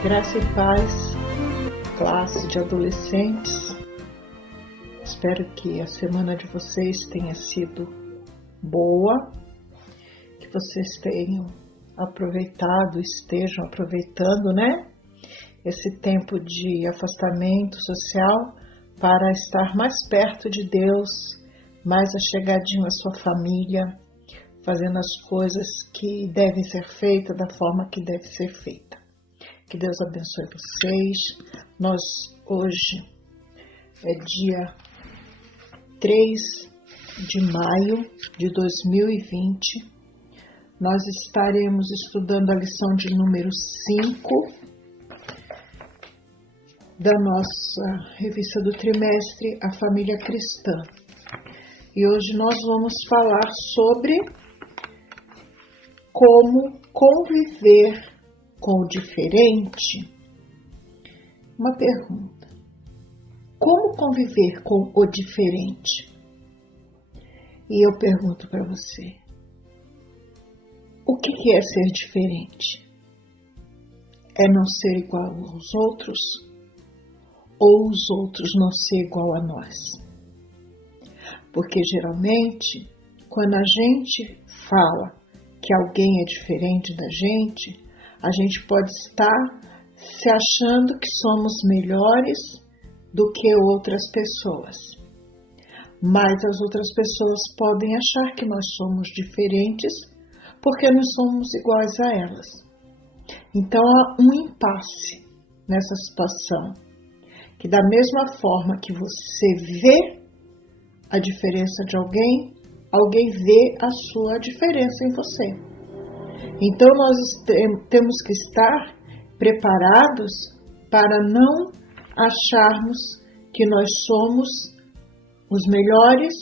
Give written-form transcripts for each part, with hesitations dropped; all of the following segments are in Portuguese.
Graça e paz, classe de adolescentes. Espero que a semana de vocês tenha sido boa, que vocês tenham aproveitado, estejam aproveitando, esse tempo de afastamento social para estar mais perto de Deus, mais achegadinho à sua família, fazendo as coisas que devem ser feitas da forma que deve ser feita. Que Deus abençoe vocês. Nós hoje é dia 3 de maio de 2020. Nós estaremos estudando a lição de número 5 da nossa revista do trimestre, A Família Cristã. E hoje nós vamos falar sobre como conviver com o diferente. Uma pergunta: como conviver com o diferente? E eu pergunto para você, o que é ser diferente? É não ser igual aos outros? Ou os outros não ser igual a nós? Porque geralmente, quando a gente fala que alguém é diferente da gente, a gente pode estar se achando que somos melhores do que outras pessoas. Mas as outras pessoas podem achar que nós somos diferentes porque não somos iguais a elas. Então há um impasse nessa situação, que da mesma forma que você vê a diferença de alguém, alguém vê a sua diferença em você. Então nós temos que estar preparados para não acharmos que nós somos os melhores,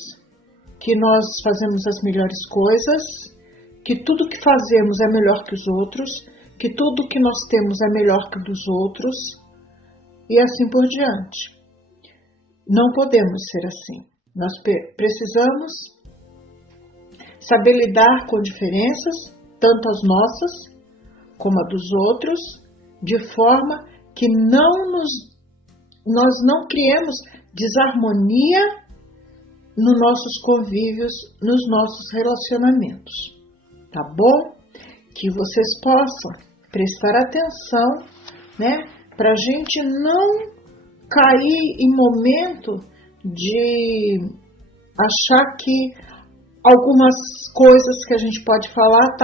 que nós fazemos as melhores coisas, que tudo que fazemos é melhor que os outros, que tudo que nós temos é melhor que o dos outros, e assim por diante. Não podemos ser assim. Nós precisamos saber lidar com diferenças, tanto as nossas como a dos outros, de forma que nós não criemos desarmonia nos nossos convívios, nos nossos relacionamentos. Tá bom? Que vocês possam prestar atenção, para a gente não cair em momento de achar que algumas coisas que a gente pode falar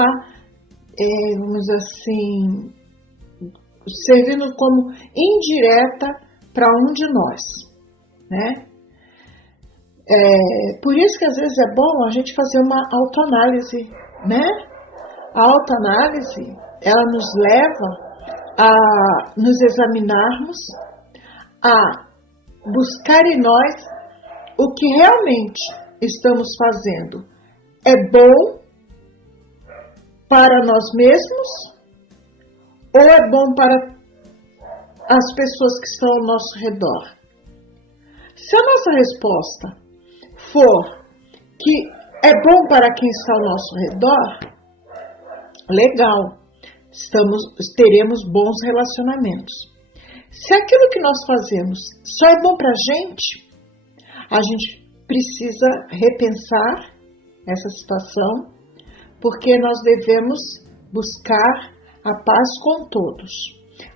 vamos dizer assim, servindo como indireta para um de nós, por isso que às vezes é bom a gente fazer uma autoanálise, A autoanálise, ela nos leva a nos examinarmos, a buscar em nós o que realmente estamos fazendo é bom para nós mesmos ou é bom para as pessoas que estão ao nosso redor. Se a nossa resposta for que é bom para quem está ao nosso redor, legal, teremos bons relacionamentos. Se aquilo que nós fazemos só é bom para a gente precisa repensar essa situação, porque nós devemos buscar a paz com todos.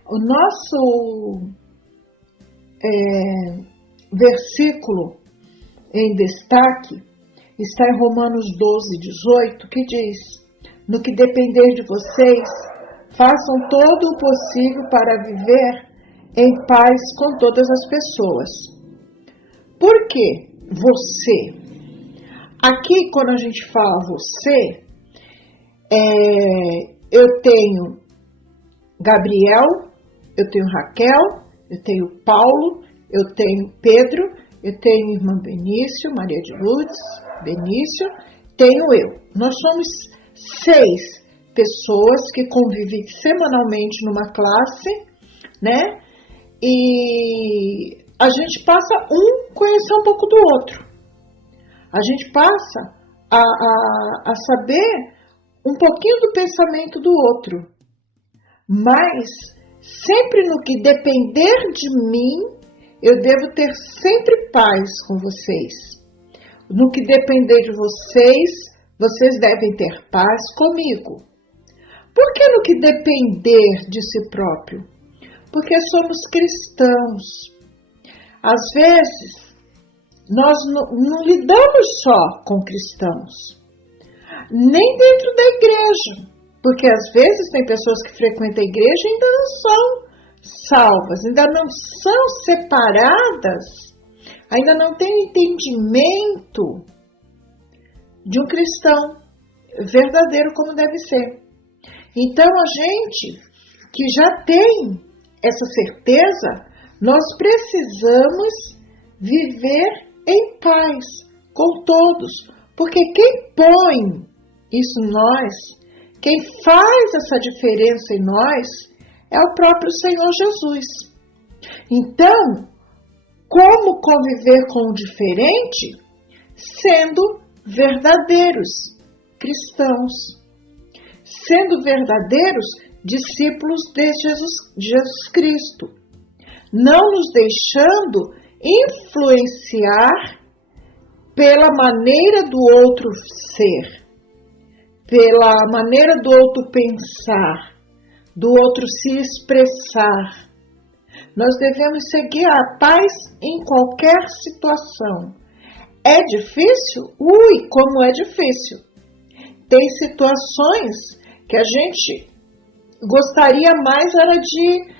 O nosso versículo em destaque está em Romanos 12:18, que diz: no que depender de vocês, façam todo o possível para viver em paz com todas as pessoas. Por que você? Aqui, quando a gente fala você, eu tenho Gabriel, eu tenho Raquel, eu tenho Paulo, eu tenho Pedro, eu tenho irmã Benício, Maria de Lourdes, Benício, tenho eu. Nós somos 6 pessoas que convivem semanalmente numa classe, E a gente passa conhecer um pouco do outro. A gente passa a saber um pouquinho do pensamento do outro. Mas sempre no que depender de mim, eu devo ter sempre paz com vocês. No que depender de vocês, vocês devem ter paz comigo. Por que no que depender de si próprio? Porque somos cristãos. Às vezes, nós não lidamos só com cristãos, nem dentro da igreja, porque às vezes tem pessoas que frequentam a igreja e ainda não são salvas, ainda não são separadas, ainda não têm entendimento de um cristão verdadeiro como deve ser. Então a gente que já tem essa certeza, nós precisamos viver em paz com todos, porque quem põe isso em nós, quem faz essa diferença em nós, é o próprio Senhor Jesus. Então, como conviver com o diferente? Sendo verdadeiros cristãos, sendo verdadeiros discípulos de Jesus Cristo, não nos deixando influenciar pela maneira do outro ser, pela maneira do outro pensar, do outro se expressar. Nós devemos seguir a paz em qualquer situação. É difícil? Ui, como é difícil. Tem situações que a gente gostaria mais era de,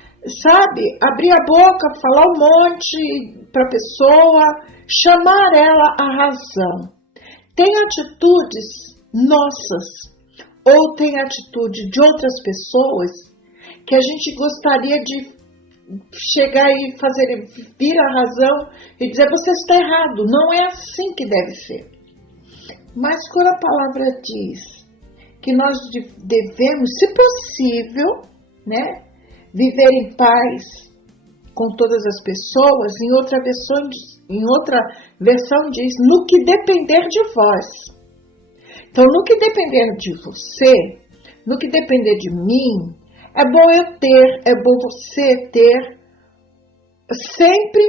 abrir a boca, falar um monte para a pessoa, chamar ela à razão. Tem atitudes nossas, ou tem atitude de outras pessoas que a gente gostaria de chegar e fazer vir a razão e dizer: você está errado, não é assim que deve ser. Mas quando a palavra diz que nós devemos, se possível, viver em paz com todas as pessoas, em outra versão diz: no que depender de vós. Então, no que depender de você, no que depender de mim, é bom você ter sempre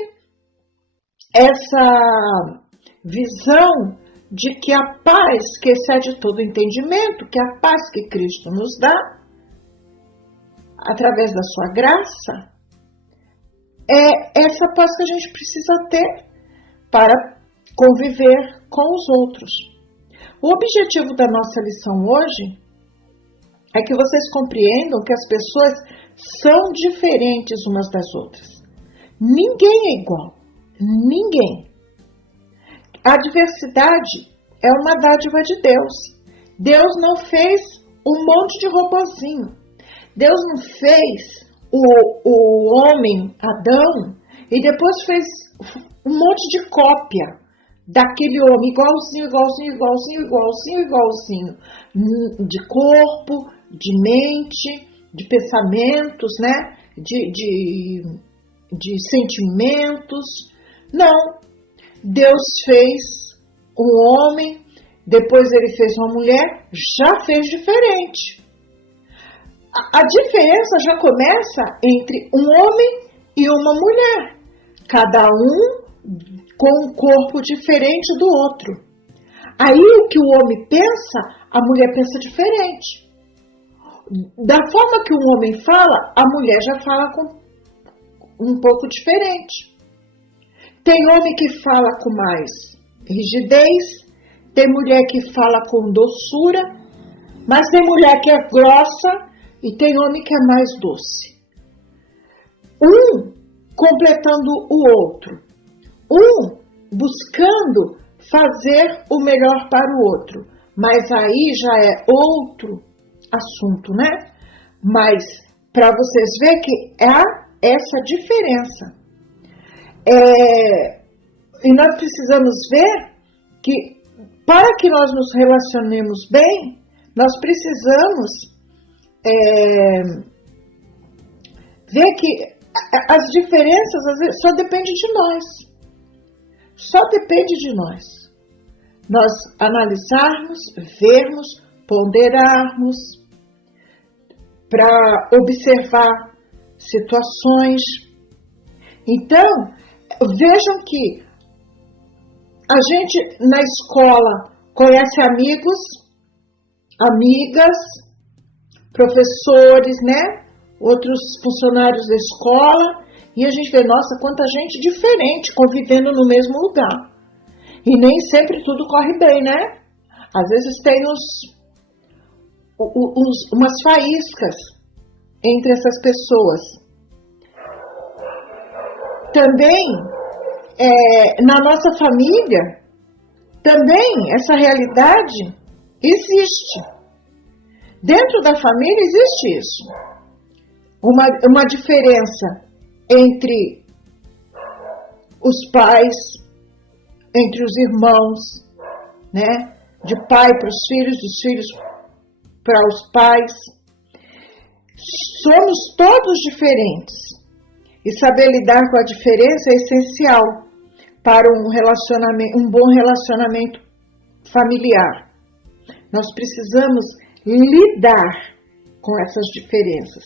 essa visão de que a paz que excede todo entendimento, que a paz que Cristo nos dá, através da sua graça, é essa paz que a gente precisa ter para conviver com os outros. O objetivo da nossa lição hoje é que vocês compreendam que as pessoas são diferentes umas das outras. Ninguém é igual. Ninguém. A diversidade é uma dádiva de Deus. Deus não fez um monte de robozinho. Deus não fez o homem, Adão, e depois fez um monte de cópia daquele homem igualzinho, de corpo, de mente, de pensamentos, de sentimentos. Não. Deus fez um homem, depois ele fez uma mulher, já fez diferente. A diferença já começa entre um homem e uma mulher, cada um com um corpo diferente do outro. Aí o que o homem pensa, a mulher pensa diferente. Da forma que o homem fala, a mulher já fala com um pouco diferente. Tem homem que fala com mais rigidez, tem mulher que fala com doçura, mas tem mulher que é grossa e tem homem que é mais doce. Um completando o outro. Um buscando fazer o melhor para o outro. Mas aí já é outro assunto, Mas para vocês verem que há essa diferença. E nós precisamos ver que para que nós nos relacionemos bem, nós precisamos ver que as diferenças às vezes só dependem de nós. Só depende de nós. Nós analisarmos, vermos, ponderarmos, para observar situações. Então, vejam que a gente na escola conhece amigos, amigas, professores, né? Outros funcionários da escola, e a gente vê, nossa, quanta gente diferente convivendo no mesmo lugar. E nem sempre tudo corre bem, né? Às vezes tem umas faíscas entre essas pessoas. Também, na nossa família, também essa realidade existe. Dentro da família existe isso. Uma diferença entre os pais, entre os irmãos, né? De pai para os filhos, dos filhos para os pais. Somos todos diferentes. E saber lidar com a diferença é essencial para um bom relacionamento familiar. Nós precisamos lidar com essas diferenças.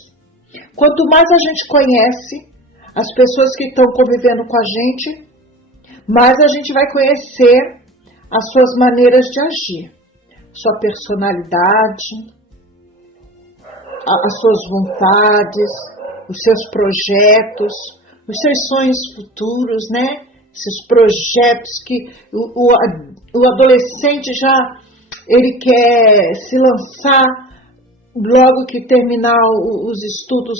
Quanto mais a gente conhece as pessoas que estão convivendo com a gente, mais a gente vai conhecer as suas maneiras de agir, sua personalidade, as suas vontades, os seus projetos, os seus sonhos futuros, né? Esses projetos que o adolescente ele quer se lançar logo que terminar os estudos,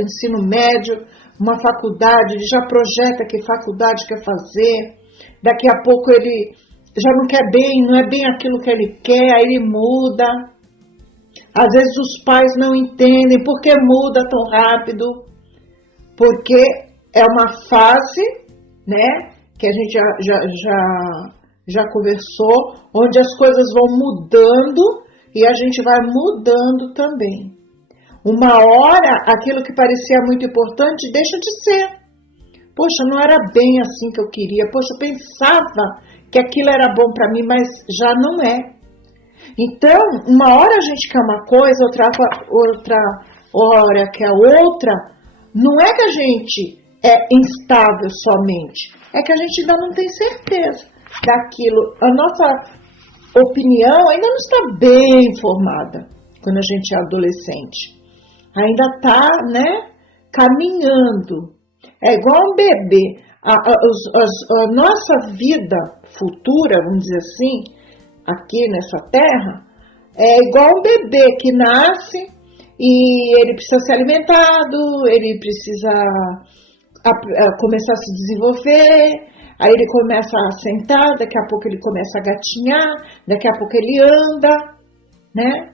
ensino médio, uma faculdade, ele já projeta que faculdade quer fazer, daqui a pouco ele já não quer bem, não é bem aquilo que ele quer, aí ele muda. Às vezes os pais não entendem por que muda tão rápido, porque é uma fase, né, que a gente já conversou, onde as coisas vão mudando e a gente vai mudando também. Uma hora, aquilo que parecia muito importante deixa de ser. Poxa, não era bem assim que eu queria. Poxa, eu pensava que aquilo era bom para mim, mas já não é. Então, uma hora a gente quer uma coisa, outra hora quer outra. Não é que a gente é instável somente, é que a gente ainda não tem certeza daquilo. A nossa opinião ainda não está bem formada quando a gente é adolescente. Ainda está, né, caminhando. É igual um bebê. A nossa vida futura, vamos dizer assim, aqui nessa terra, é igual um bebê que nasce e ele precisa ser alimentado, ele precisa começar a se desenvolver, aí ele começa a sentar, daqui a pouco ele começa a gatinhar, daqui a pouco ele anda, né?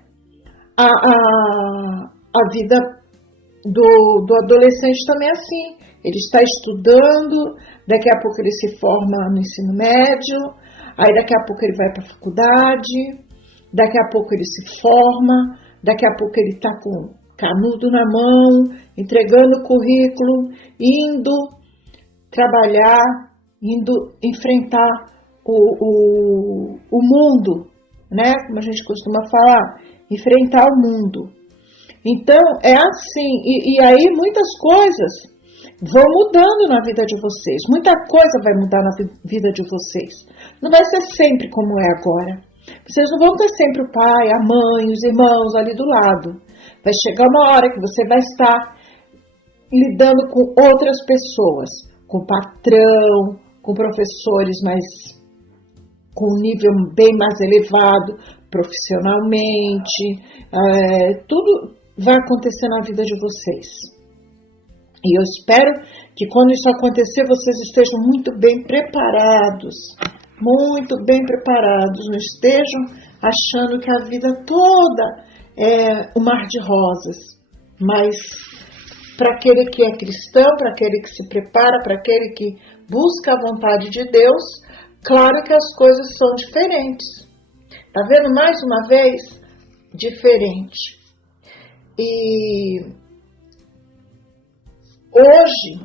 A vida do adolescente também é assim. Ele está estudando, daqui a pouco ele se forma no ensino médio, aí daqui a pouco ele vai para a faculdade, daqui a pouco ele se forma, daqui a pouco ele está com canudo na mão, entregando o currículo, indo trabalhar, indo enfrentar o mundo, né? Como a gente costuma falar, enfrentar o mundo. Então, é assim, e aí muitas coisas vão mudando na vida de vocês, muita coisa vai mudar na vida de vocês. Não vai ser sempre como é agora. Vocês não vão ter sempre o pai, a mãe, os irmãos ali do lado. Vai chegar uma hora que você vai estar lidando com outras pessoas, com patrão, com professores com um nível bem mais elevado, profissionalmente, tudo vai acontecer na vida de vocês. E eu espero que quando isso acontecer, vocês estejam muito bem preparados, não estejam achando que a vida toda é um mar de rosas, mas para aquele que é cristão, para aquele que se prepara, para aquele que busca a vontade de Deus, claro que as coisas são diferentes. Tá vendo mais uma vez? Diferente. E hoje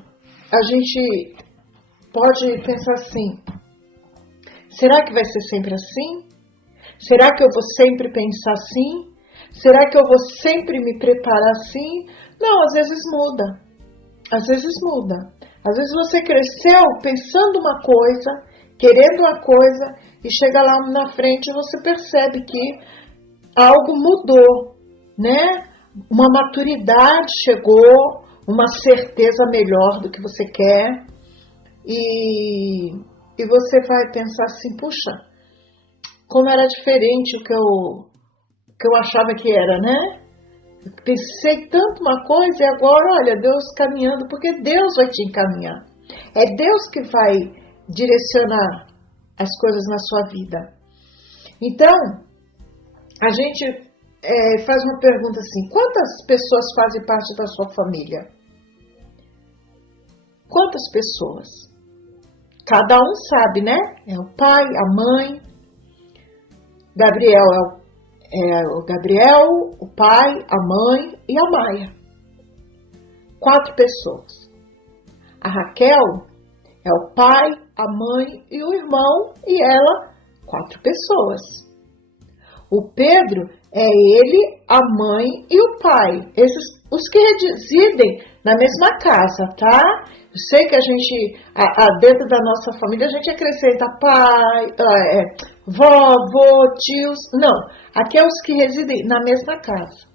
a gente pode pensar assim: será que vai ser sempre assim? Será que eu vou sempre pensar assim? Será que eu vou sempre me preparar assim? Não, às vezes muda. Às vezes muda. Às vezes você cresceu pensando uma coisa, querendo uma coisa, e chega lá na frente e você percebe que algo mudou, né? Uma maturidade chegou, uma certeza melhor do que você quer, e você vai pensar assim, puxa, como era diferente o que eu achava que era, né? Pensei tanto uma coisa e agora, olha, Deus caminhando, porque Deus vai te encaminhar. É Deus que vai direcionar as coisas na sua vida. Então, a gente faz uma pergunta assim, quantas pessoas fazem parte da sua família? Quantas pessoas? Cada um sabe, né? É o pai, a mãe, Gabriel o Gabriel, o pai, a mãe e a Maia. 4 pessoas. A Raquel é o pai, a mãe e o irmão, e ela, 4 pessoas. O Pedro é ele, a mãe e o pai. Esses, os que residem na mesma casa, tá? Eu sei que a gente, dentro da nossa família, a gente acrescenta pai, vovô, tios. Não, aqui é os que residem na mesma casa.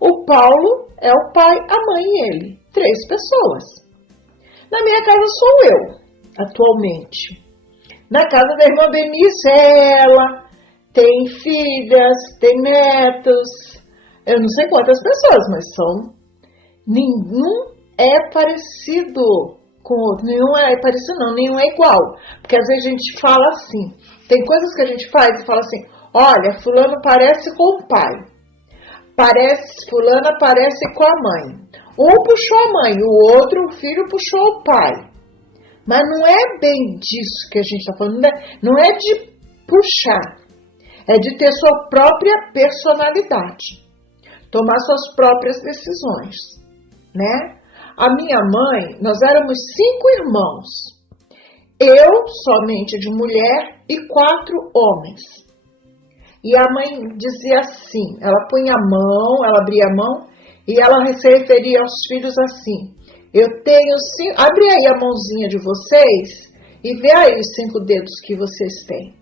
O Paulo é o pai, a mãe e ele. 3 pessoas. Na minha casa sou eu, atualmente. Na casa da irmã Benícia, ela tem filhas, tem netos. Eu não sei quantas pessoas, mas são. Nenhum é parecido com o outro. Nenhum é parecido, não. Nenhum é igual. Porque às vezes a gente fala assim. Tem coisas que a gente faz e fala assim, olha, fulano parece com o pai. Fulana parece com a mãe. Um puxou a mãe, o outro, o filho, puxou o pai. Mas não é bem disso que a gente está falando. Não é de puxar. É de ter sua própria personalidade. Tomar suas próprias decisões, né? A minha mãe, nós éramos 5 irmãos. Eu, somente de mulher, e 4 homens. E a mãe dizia assim, ela punha a mão, ela abria a mão, e ela se referia aos filhos assim, eu tenho 5, abre aí a mãozinha de vocês, e vê aí os 5 dedos que vocês têm.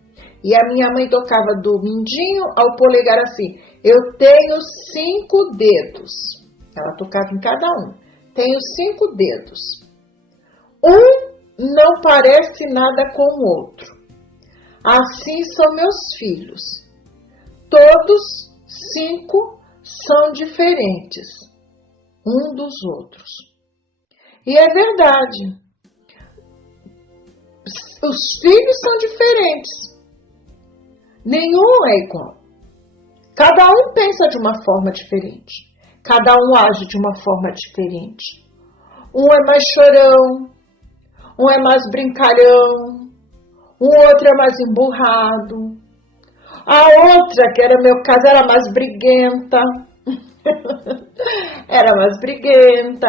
E a minha mãe tocava do mindinho ao polegar assim, eu tenho 5 dedos. Ela tocava em cada um. Tenho 5 dedos. Um não parece nada com o outro. Assim são meus filhos. Todos 5 são diferentes um dos outros. E é verdade. Os filhos são diferentes. Nenhum é igual. Cada um pensa de uma forma diferente. Cada um age de uma forma diferente. Um é mais chorão, um é mais brincalhão, o outro é mais emburrado. A outra, que era meu caso, era mais briguenta. Era mais briguenta.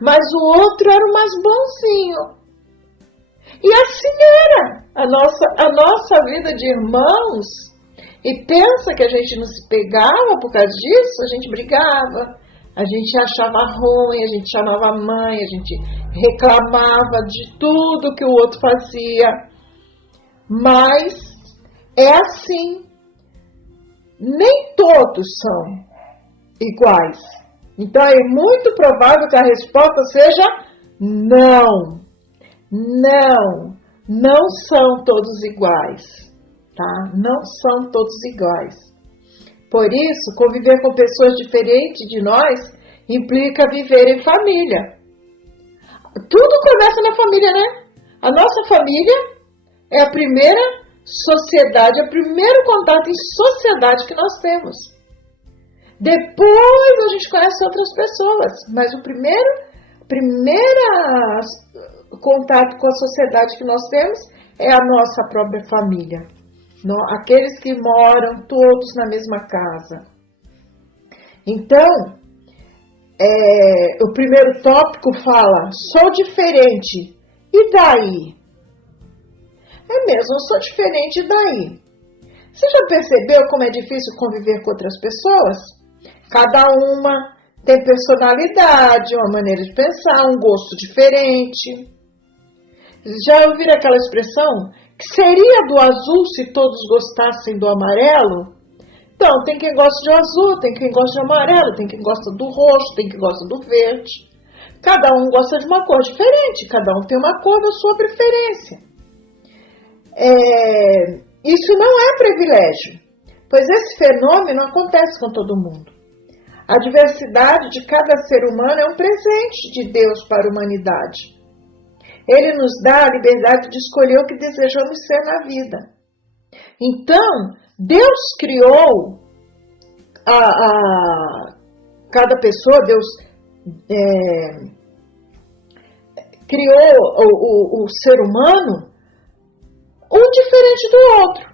Mas o outro era o mais bonzinho. E assim era a nossa vida de irmãos. E pensa que a gente não se pegava por causa disso, a gente brigava, a gente achava ruim, a gente chamava a mãe, a gente reclamava de tudo que o outro fazia. Mas é assim. Nem todos são iguais. Então é muito provável que a resposta seja não. Não. Não são todos iguais. Tá? Não são todos iguais. Por isso, conviver com pessoas diferentes de nós implica viver em família. Tudo começa na família, né? A nossa família é a primeira sociedade, é o primeiro contato em sociedade que nós temos. Depois a gente conhece outras pessoas, mas o primeiro contato com a sociedade que nós temos é a nossa própria família. Aqueles que moram todos na mesma casa. Então, o primeiro tópico fala, sou diferente, e daí? É mesmo, eu sou diferente, e daí? Você já percebeu como é difícil conviver com outras pessoas? Cada uma tem personalidade, uma maneira de pensar, um gosto diferente. Já ouviram aquela expressão? Que seria do azul se todos gostassem do amarelo? Então, tem quem gosta de azul, tem quem gosta de amarelo, tem quem gosta do roxo, tem quem gosta do verde. Cada um gosta de uma cor diferente, cada um tem uma cor da sua preferência. Isso não é privilégio, pois esse fenômeno acontece com todo mundo. A diversidade de cada ser humano é um presente de Deus para a humanidade. Ele nos dá a liberdade de escolher o que desejamos ser na vida. Então, Deus criou cada pessoa, Deus criou o ser humano um diferente do outro.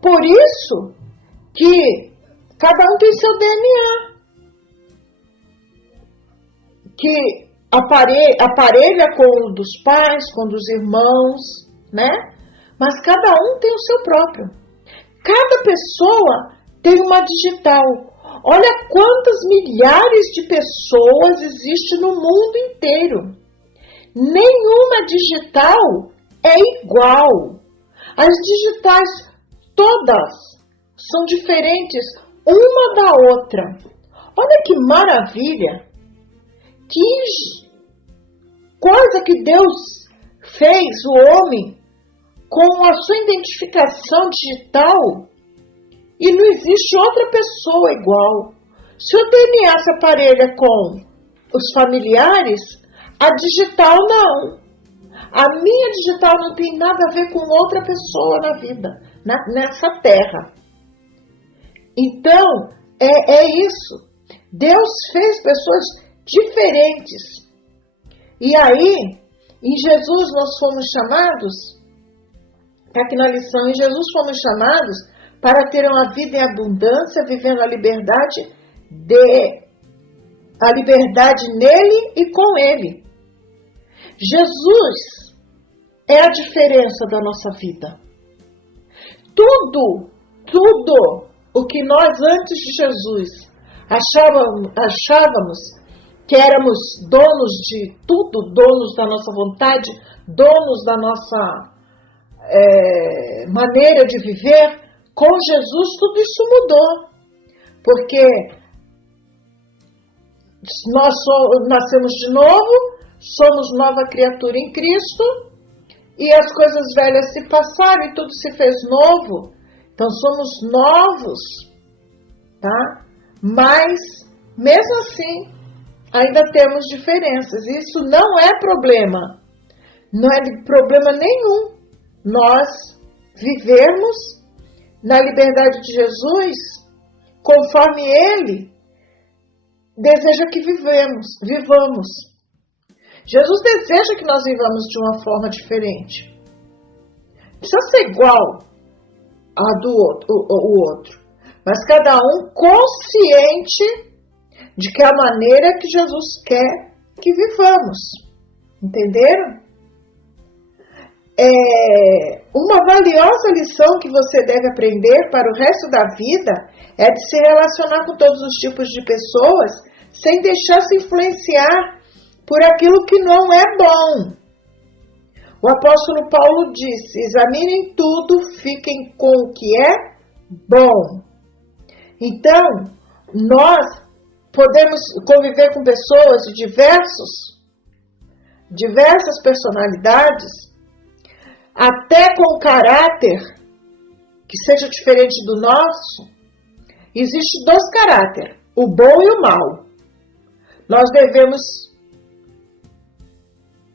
Por isso que cada um tem seu DNA, que aparelha com o dos pais, com o dos irmãos, né? Mas cada um tem o seu próprio. Cada pessoa tem uma digital. Olha quantas milhares de pessoas existem no mundo inteiro. Nenhuma digital é igual. As digitais todas são diferentes uma da outra. Olha que maravilha! Que coisa que Deus fez o homem com a sua identificação digital, e não existe outra pessoa igual. Se o DNA se aparelha com os familiares, a digital não. A minha digital não tem nada a ver com outra pessoa na vida, nessa terra. Então, é isso. Deus fez pessoas diferentes. E aí, em Jesus nós fomos chamados, está aqui na lição, em Jesus fomos chamados para ter uma vida em abundância, vivendo a liberdade nele e com ele. Jesus é a diferença da nossa vida. Tudo o que nós antes de Jesus achávamos que éramos donos de tudo, donos da nossa vontade, donos da nossa maneira de viver, com Jesus tudo isso mudou. Porque nós nascemos de novo, somos nova criatura em Cristo, e as coisas velhas se passaram e tudo se fez novo. Então somos novos, tá? Mas, mesmo assim, ainda temos diferenças. Isso não é problema. Não é problema nenhum nós vivermos na liberdade de Jesus conforme Ele deseja que vivamos. Jesus deseja que nós vivamos de uma forma diferente. Não precisa ser igual a do outro, mas cada um consciente de que é a maneira que Jesus quer que vivamos. Entenderam? Uma valiosa lição que você deve aprender para o resto da vida é de se relacionar com todos os tipos de pessoas sem deixar se influenciar por aquilo que não é bom. O apóstolo Paulo disse: examinem tudo, fiquem com o que é bom. Então, nós podemos conviver com pessoas de diversas personalidades, até com caráter que seja diferente do nosso. Existem dois caráteres, o bom e o mal. Nós devemos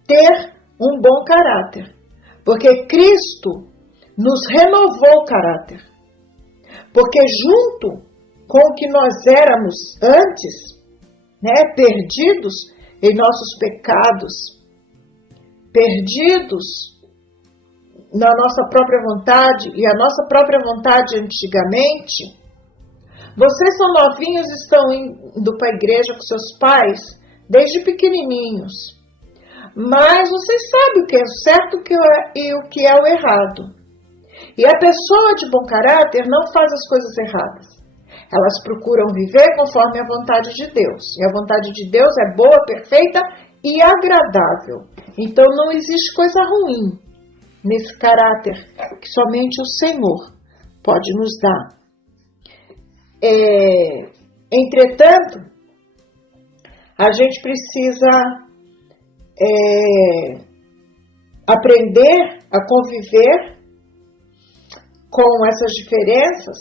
ter um bom caráter, porque Cristo nos renovou o caráter. Porque junto com o que nós éramos antes, perdidos em nossos pecados, perdidos na nossa própria vontade, e a nossa própria vontade antigamente, vocês são novinhos, estão indo para a igreja com seus pais desde pequenininhos, mas vocês sabem o que é o certo e o que é o errado. E a pessoa de bom caráter não faz as coisas erradas. Elas procuram viver conforme a vontade de Deus. E a vontade de Deus é boa, perfeita e agradável. Então não existe coisa ruim nesse caráter que somente o Senhor pode nos dar. Entretanto, a gente precisa aprender a conviver com essas diferenças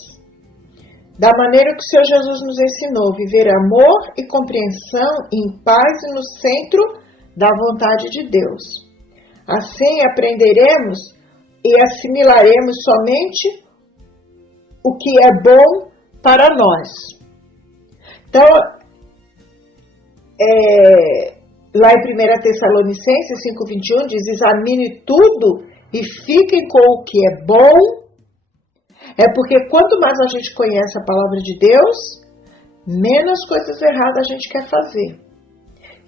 da maneira que o Senhor Jesus nos ensinou, viver amor e compreensão em paz e no centro da vontade de Deus. Assim aprenderemos e assimilaremos somente o que é bom para nós. Então, lá em 1 Tessalonicenses 5,21 diz: examine tudo e fiquem com o que é bom. É porque quanto mais a gente conhece a palavra de Deus, menos coisas erradas a gente quer fazer.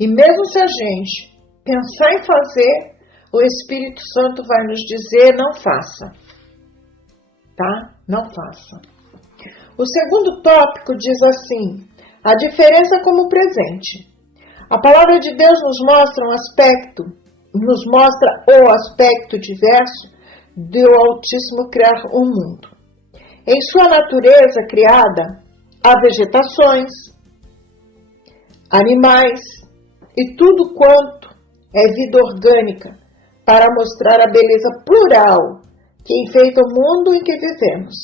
E mesmo se a gente pensar em fazer, o Espírito Santo vai nos dizer: não faça. Tá? Não faça. O segundo tópico diz assim: a diferença como presente. A palavra de Deus nos mostra o aspecto diverso do Altíssimo criar o mundo. Em sua natureza criada, há vegetações, animais e tudo quanto é vida orgânica, para mostrar a beleza plural que enfeita o mundo em que vivemos.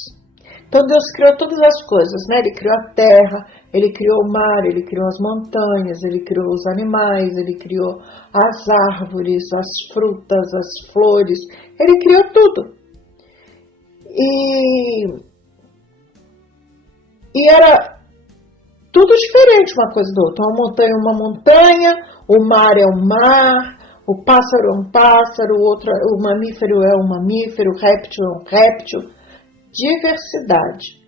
Então Deus criou todas as coisas, né? Ele criou a terra, Ele criou o mar, Ele criou as montanhas, Ele criou os animais, Ele criou as árvores, as frutas, as flores, Ele criou tudo. E era tudo diferente uma coisa do outro. Uma montanha é uma montanha, o mar é um mar, o pássaro é um pássaro, o mamífero é um mamífero, o réptil é um réptil. Diversidade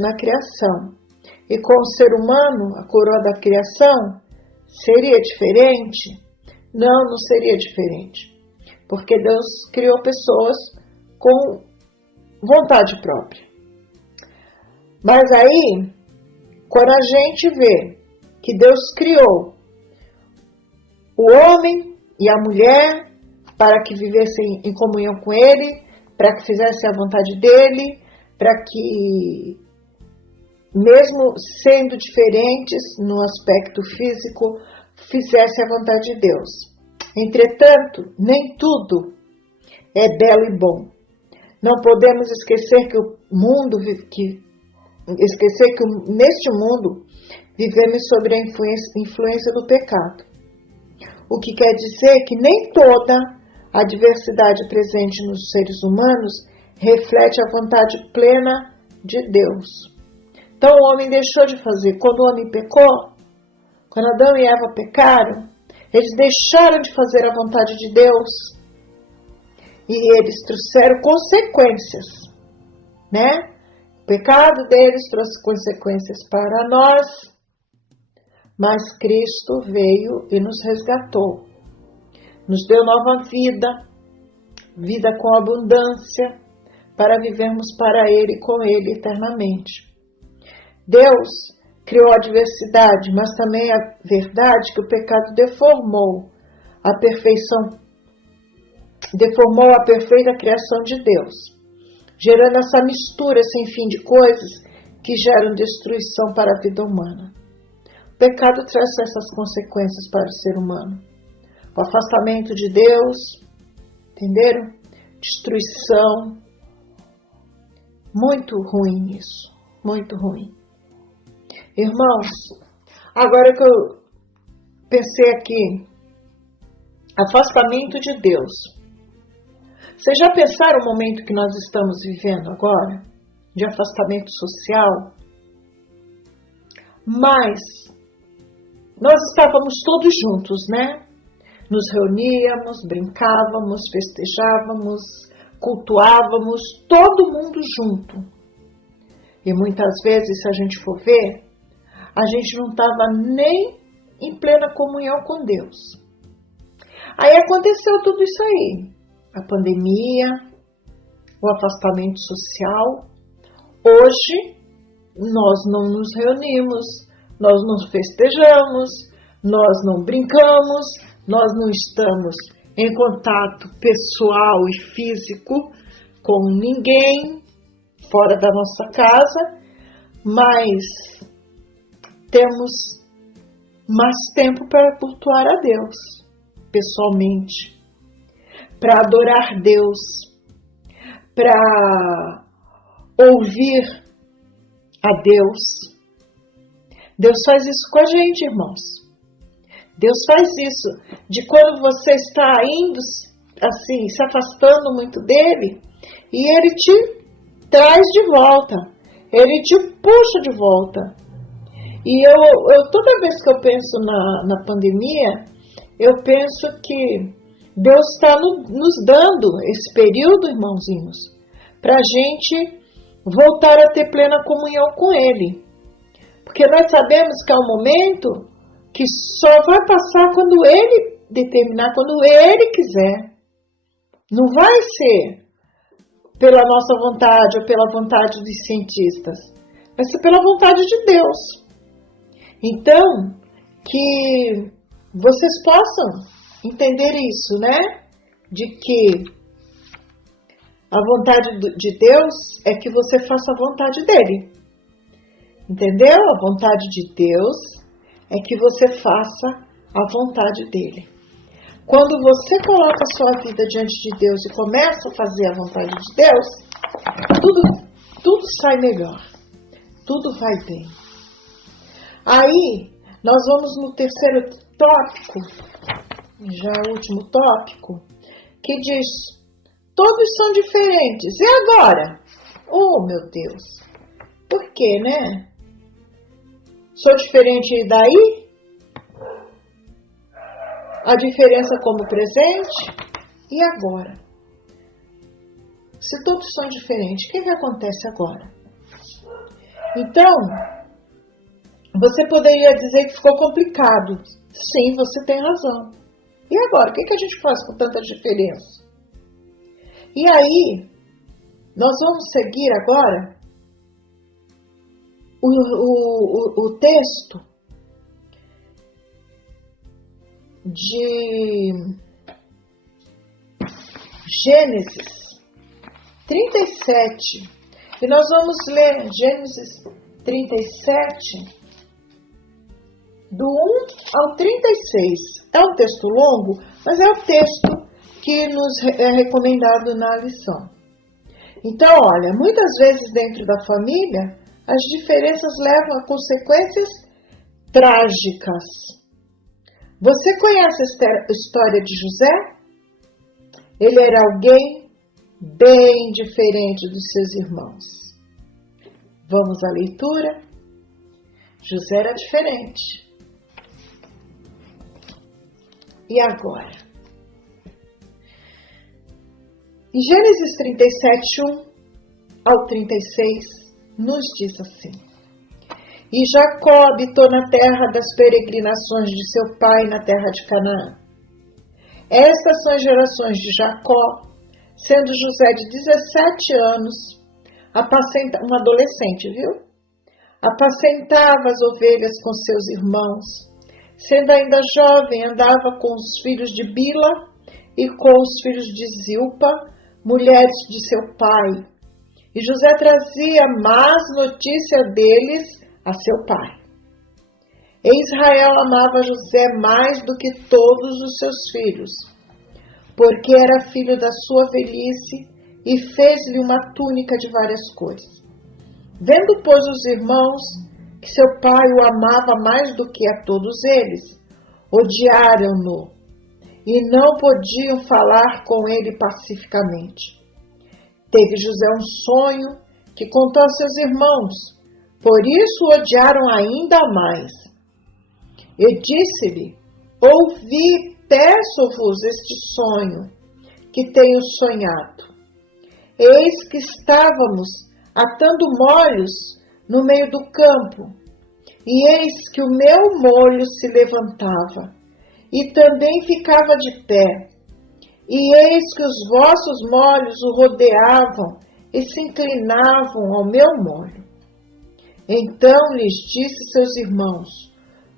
na criação. E com o ser humano, a coroa da criação, seria diferente? Não, não seria diferente. Porque Deus criou pessoas com vontade própria. Mas aí, quando a gente vê que Deus criou o homem e a mulher para que vivessem em comunhão com Ele, para que fizessem a vontade dEle, para que, mesmo sendo diferentes no aspecto físico, fizessem a vontade de Deus. Entretanto, nem tudo é belo e bom. Não podemos esquecer que neste mundo vivemos sob a influência do pecado. O que quer dizer que nem toda a diversidade presente nos seres humanos reflete a vontade plena de Deus. Então o homem deixou de fazer. Quando o homem pecou, quando Adão e Eva pecaram, eles deixaram de fazer a vontade de Deus. E eles trouxeram consequências, né? O pecado deles trouxe consequências para nós, mas Cristo veio e nos resgatou. Nos deu nova vida com abundância, para vivermos para Ele e com Ele eternamente. Deus criou a diversidade, mas também a verdade que o pecado deformou a perfeita criação de Deus, gerando essa mistura sem fim de coisas que geram destruição para a vida humana. O pecado traz essas consequências para o ser humano. O afastamento de Deus, entenderam? Destruição. Muito ruim isso, muito ruim. Irmãos, agora que eu pensei aqui, afastamento de Deus. Vocês já pensaram o momento que nós estamos vivendo agora? De afastamento social? Mas nós estávamos todos juntos, né? Nos reuníamos, brincávamos, festejávamos, cultuávamos, todo mundo junto. E muitas vezes, se a gente for ver, a gente não estava nem em plena comunhão com Deus. Aí aconteceu tudo isso aí. A pandemia, o afastamento social. Hoje, nós não nos reunimos, nós não festejamos, nós não brincamos, nós não estamos em contato pessoal e físico com ninguém fora da nossa casa, mas temos mais tempo para cultuar a Deus, pessoalmente, para adorar Deus, para ouvir a Deus. Deus faz isso com a gente, irmãos. Deus faz isso de quando você está indo, assim, se afastando muito dele, e ele te traz de volta, ele te puxa de volta. E eu toda vez que eu penso na pandemia, eu penso que Deus está nos dando esse período, irmãozinhos, para a gente voltar a ter plena comunhão com Ele. Porque nós sabemos que é um momento que só vai passar quando Ele determinar, quando Ele quiser. Não vai ser pela nossa vontade ou pela vontade dos cientistas. Vai ser pela vontade de Deus. Então, que vocês possam entender isso, né? De que a vontade de Deus é que você faça a vontade dele. Entendeu? A vontade de Deus é que você faça a vontade dele. Quando você coloca a sua vida diante de Deus e começa a fazer a vontade de Deus, tudo sai melhor. Tudo vai bem. Aí, nós vamos no terceiro tópico, já é o último tópico, que diz: todos são diferentes. E agora? Oh, meu Deus! Por quê, né? Sou diferente daí? A diferença como presente? E agora? Se todos são diferentes, o que acontece agora? Então, você poderia dizer que ficou complicado. Sim, você tem razão. E agora? O que a gente faz com tanta diferença? E aí, nós vamos seguir agora o texto de Gênesis 37. E nós vamos ler Gênesis 37, do 1 ao 36. É um texto longo, mas é o texto que nos é recomendado na lição. Então, olha, muitas vezes dentro da família, as diferenças levam a consequências trágicas. Você conhece a história de José? Ele era alguém bem diferente dos seus irmãos. Vamos à leitura? José era diferente. E agora? Em Gênesis 37, 1 ao 36, nos diz assim: E Jacó habitou na terra das peregrinações de seu pai, na terra de Canaã. Estas são as gerações de Jacó, sendo José de 17 anos, um adolescente, viu? Apacentava as ovelhas com seus irmãos. Sendo ainda jovem, andava com os filhos de Bila e com os filhos de Zilpa, mulheres de seu pai. E José trazia más notícia deles a seu pai. E Israel amava José mais do que todos os seus filhos, porque era filho da sua velhice, e fez-lhe uma túnica de várias cores. Vendo, pois, os irmãos que seu pai o amava mais do que a todos eles, odiaram-no e não podiam falar com ele pacificamente. Teve José um sonho que contou a seus irmãos, por isso o odiaram ainda mais. E disse-lhe: Ouvi, peço-vos este sonho que tenho sonhado. Eis que estávamos atando molhos no meio do campo, e eis que o meu molho se levantava, e também ficava de pé, E eis que os vossos molhos o rodeavam e se inclinavam ao meu molho. Então lhes disse seus irmãos: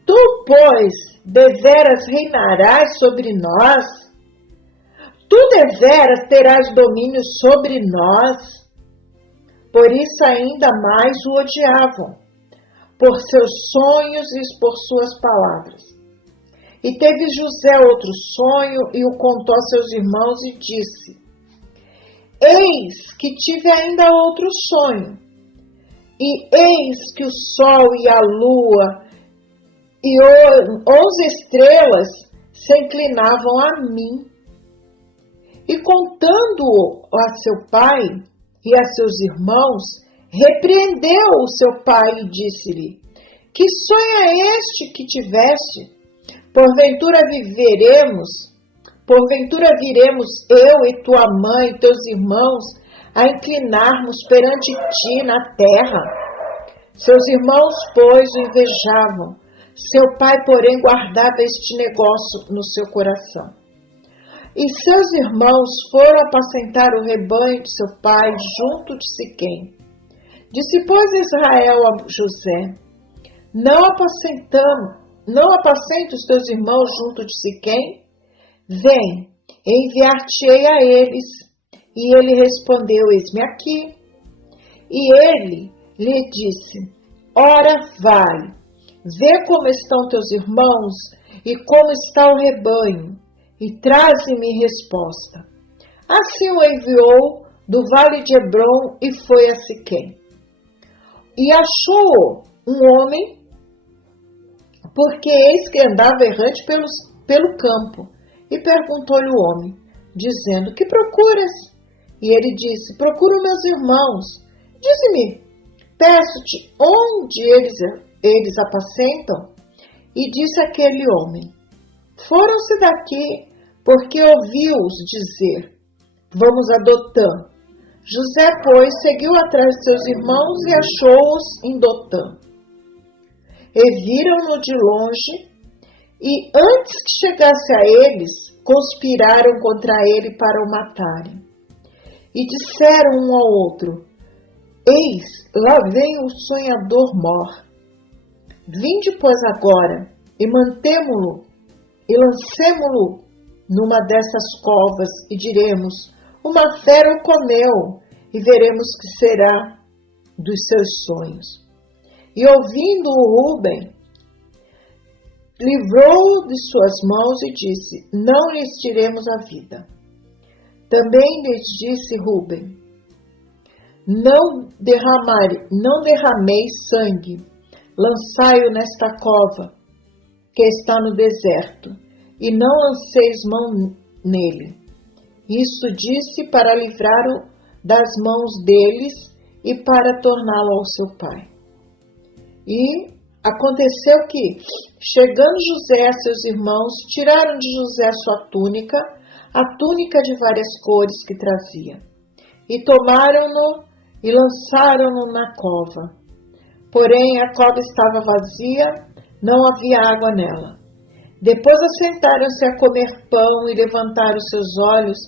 Tu, pois, deveras reinarás sobre nós? Tu deveras terás domínio sobre nós? Por isso ainda mais o odiavam, por seus sonhos e por suas palavras. E teve José outro sonho e o contou a seus irmãos e disse: Eis que tive ainda outro sonho, e eis que o sol e a lua e 11 estrelas se inclinavam a mim. E contando-o a seu pai e a seus irmãos, repreendeu o seu pai e disse-lhe: Que sonho é este que tiveste? Porventura viremos eu e tua mãe e teus irmãos a inclinarmos perante ti na terra? Seus irmãos, pois, o invejavam. Seu pai, porém, guardava este negócio no seu coração. E seus irmãos foram apacentar o rebanho de seu pai junto de Siquém. Disse, pois, Israel a José: Não apacenta os teus irmãos junto de Siquém? Vem, enviar-te-ei a eles. E ele respondeu: Eis-me aqui. E ele lhe disse: Ora, vai, vê como estão teus irmãos e como está o rebanho, e traze-me resposta. Assim o enviou do vale de Hebrom e foi a Siquém. E achou um homem, porque eis que andava errante pelo campo, e perguntou-lhe o homem, dizendo: Que procuras? E ele disse: Procuro meus irmãos. Dize-me, peço-te, onde eles apacentam? E disse aquele homem: Foram-se daqui, porque ouviu-os dizer: Vamos a Dotã. José, pois, seguiu atrás de seus irmãos e achou-os em Dotã. E viram-no de longe, e antes que chegasse a eles, conspiraram contra ele para o matarem. E disseram um ao outro: Eis, lá vem o sonhador mor. Vinde, pois, agora, e mantemo-lo, e lancemo-lo numa dessas covas, e diremos: Uma fera o comeu, e veremos que será dos seus sonhos. E ouvindo-o Ruben, livrou-o de suas mãos e disse: Não lhes tiremos a vida. Também lhes disse Ruben: Não derrameis sangue, lançai-o nesta cova que está no deserto, e não lanceis mão nele. Isso disse para livrá-lo das mãos deles e para torná-lo ao seu pai. E aconteceu que, chegando José a seus irmãos, tiraram de José a sua túnica, a túnica de várias cores que trazia, e tomaram-no e lançaram-no na cova. Porém, a cova estava vazia, não havia água nela. Depois assentaram-se a comer pão e levantaram seus olhos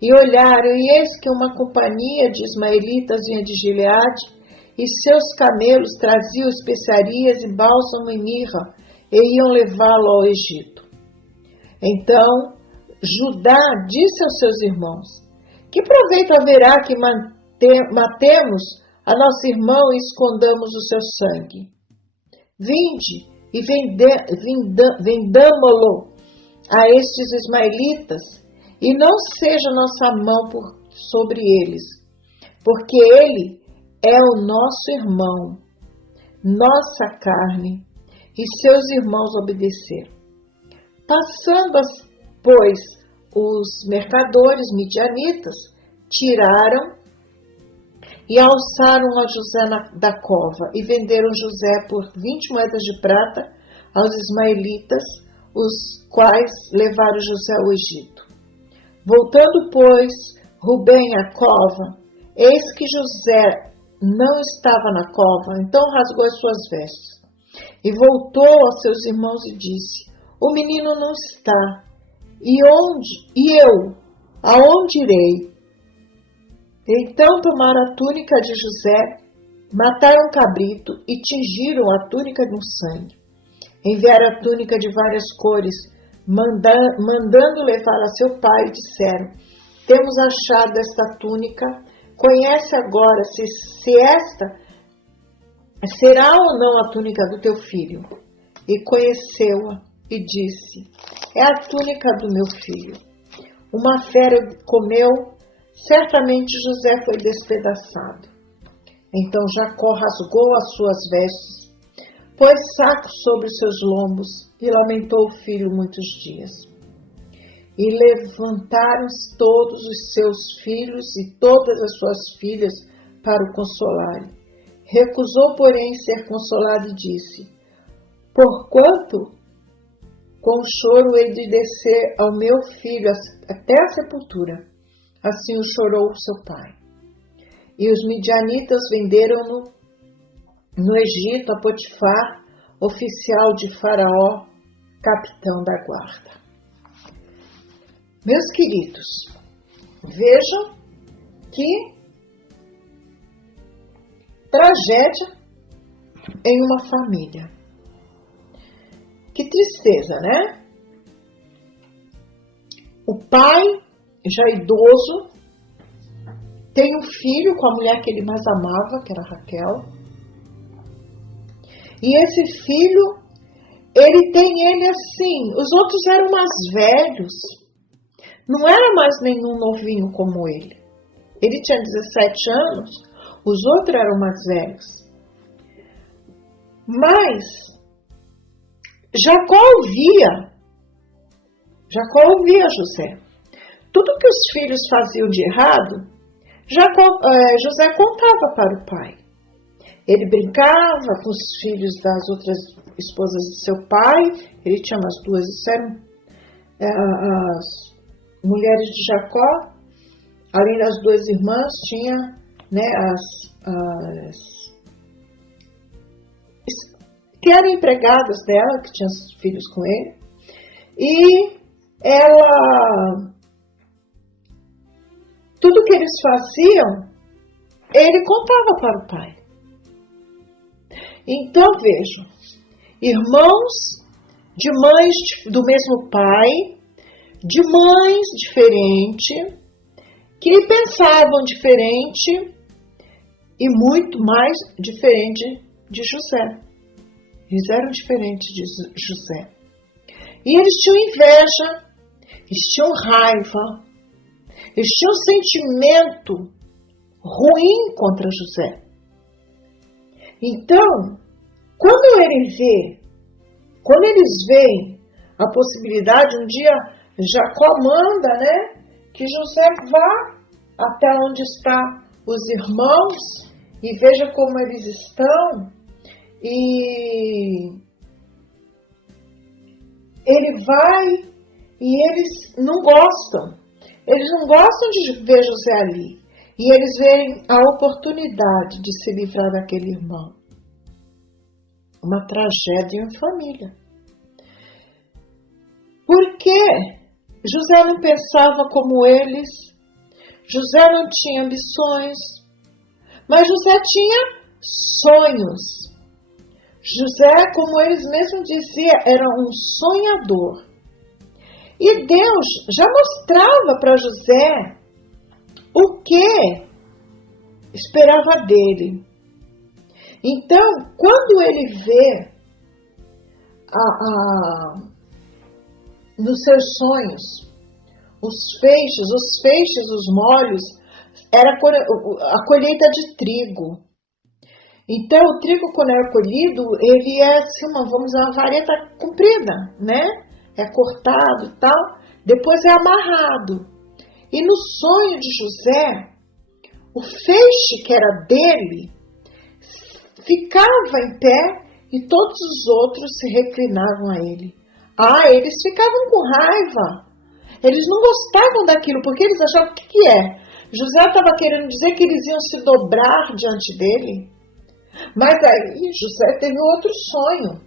e olharam, e eis que uma companhia de ismaelitas vinha de Gileade, e seus camelos traziam especiarias e bálsamo e mirra, e iam levá-lo ao Egito. Então Judá disse aos seus irmãos: Que proveito haverá que matemos a nosso irmão e escondamos o seu sangue? Vinde e vendamo-lo a estes ismaelitas, e não seja nossa mão sobre eles, porque ele é o nosso irmão, nossa carne. E seus irmãos obedeceram. Passando, pois, os mercadores midianitas, tiraram e alçaram a José da cova, e venderam José por 20 moedas de prata aos ismaelitas, os quais levaram José ao Egito. Voltando, pois, Rubem à cova, eis que José não estava na cova, então rasgou as suas vestes, e voltou aos seus irmãos e disse: O menino não está, e eu Aonde irei? Então tomaram a túnica de José, mataram um cabrito e tingiram a túnica de um sangue. Enviaram a túnica de várias cores, mandando levar a seu pai, e disseram: temos achado esta túnica, conhece agora se esta será ou não a túnica do teu filho. E conheceu-a e disse: é a túnica do meu filho. Uma fera comeu, certamente José foi despedaçado. Então Jacó rasgou as suas vestes, pôs saco sobre os seus lombos e lamentou o filho muitos dias. E levantaram-se todos os seus filhos e todas as suas filhas para o consolarem. Recusou, porém, ser consolado e disse: porquanto com choro hei de descer ao meu filho até a sepultura. Assim o chorou seu pai. E os midianitas venderam-no no Egito a Potifar, oficial de Faraó, capitão da guarda. Meus queridos, vejam que tragédia em uma família. Que tristeza, né? O pai, já idoso, tem um filho com a mulher que ele mais amava, que era Raquel. E esse filho, ele tem ele assim, os outros eram mais velhos. Não era mais nenhum novinho como ele. Ele tinha 17 anos, os outros eram mais velhos. Mas Jacó ouvia José. Tudo que os filhos faziam de errado, José contava para o pai. Ele brincava com os filhos das outras esposas de seu pai. Ele tinha umas duas, isso eram as mulheres de Jacó. Além das duas irmãs, tinha, né, as que eram empregadas dela, que tinham filhos com ele. E ela, tudo que eles faziam, ele contava para o pai. Então vejam, irmãos de mães do mesmo pai, de mães diferentes, que pensavam diferente e muito mais diferente de José. Eles eram diferentes de José. E eles tinham inveja, eles tinham raiva, eles tinham um sentimento ruim contra José. Então, quando eles veem a possibilidade, um dia Jacó manda, né, que José vá até onde estão os irmãos e veja como eles estão. E ele vai e eles não gostam. Eles não gostam de ver José ali. E eles veem a oportunidade de se livrar daquele irmão. Uma tragédia em família. Porque José não pensava como eles. José não tinha ambições. Mas José tinha sonhos. José, como eles mesmos diziam, era um sonhador. E Deus já mostrava para José o que esperava dele. Então, quando ele vê nos seus sonhos os feixes, os molhos, era a colheita de trigo. Então, o trigo, quando é colhido, ele é assim, vamos dizer, uma vareta comprida, né? É cortado e tal, depois é amarrado. E no sonho de José, o feixe que era dele ficava em pé e todos os outros se reclinavam a ele. Eles ficavam com raiva. Eles não gostavam daquilo, porque eles achavam, o que é? José estava querendo dizer que eles iam se dobrar diante dele. Mas aí José teve outro sonho.